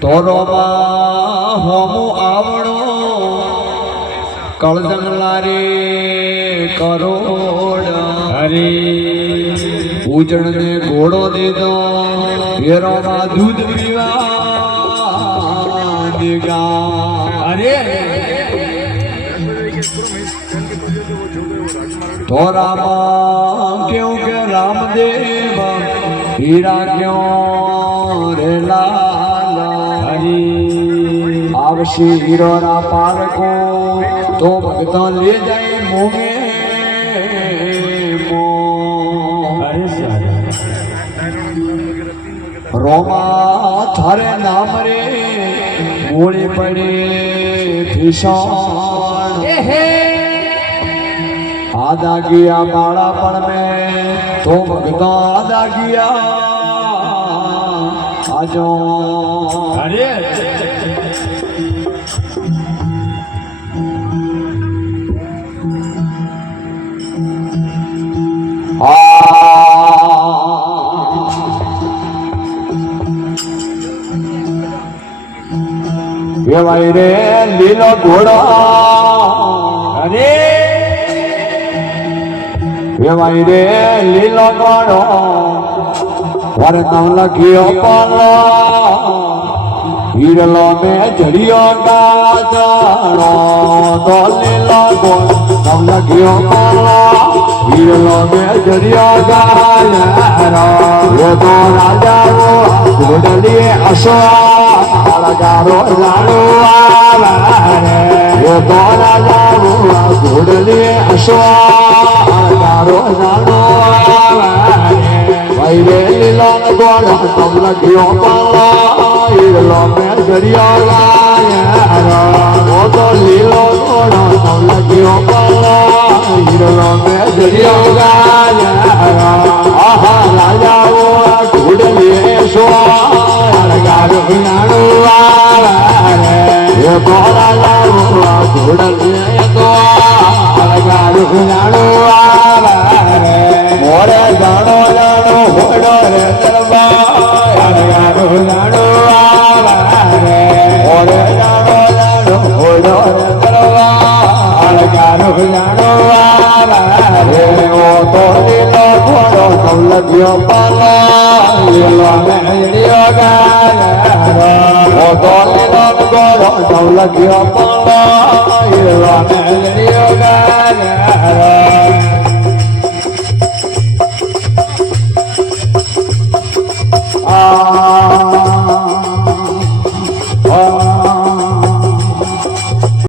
તોરોમાં હોમો આવડો કળજન લારે કરોડ હરે પૂજણ ને ઘોડો દીધો ઘેરોમાં દૂધ પીવા દીગા અરે તોરામાં કેવું કે રામદેવ હીરા ક્યો રે લાલા હરી આવશે હીરો ના પારકો તો ભગતો લે જાય મોમે મો રોમા થારે નામ રે મૂળી પડે ભીષણ આદા ગયા બાળા પણ મેં તો ભગતો આદા ગયા આજો અરે વેવાય રે લીલો ઘોડો અરે વેવાય રે લીલો ઘોડો વરનામ લખ્યો પાલો હીરલો મે જડિયો ગાદણો તો લીલો ઘોડો નામ લખ્યો પાલો હીરલો મે જડિયો ગાદણો એ તો રાજાઓ ઘોડલીએ અસવા ગારો જાણો આવે એ તો રાજાઓ ઘોડલીએ અસવા ગારો જાણો આવે ભાઈ રે લીલો ગોળો તમ લખ્યો પાલો હીરલો મે જડિયો ગાદણો તો લીલો ઘોડો તમ લખ્યો પાલો હીરલો મે જડિયો ગાદણો આહા રાજાઓ ઘોડલીએ અસવા ગારો જાણો આવે એ તો રાજાઓ ઘોડલીએ તો ગારો જાણો આવે મોરે જાણો જાણો ઘોડો રે દરબાર ગારો જાણો આવે મોરે જાણો જાણો ઘોડો રે દરબાર ગારો જાણો આવે ઓ તો લીલો ઘોડો તમ લખ્યો પાલો લીલો મે જડિયો ગાદણો ઓ તો લીલો ઘોડો તમ લખ્યો પાલો લીલો મે જડિયો ગાદણો આ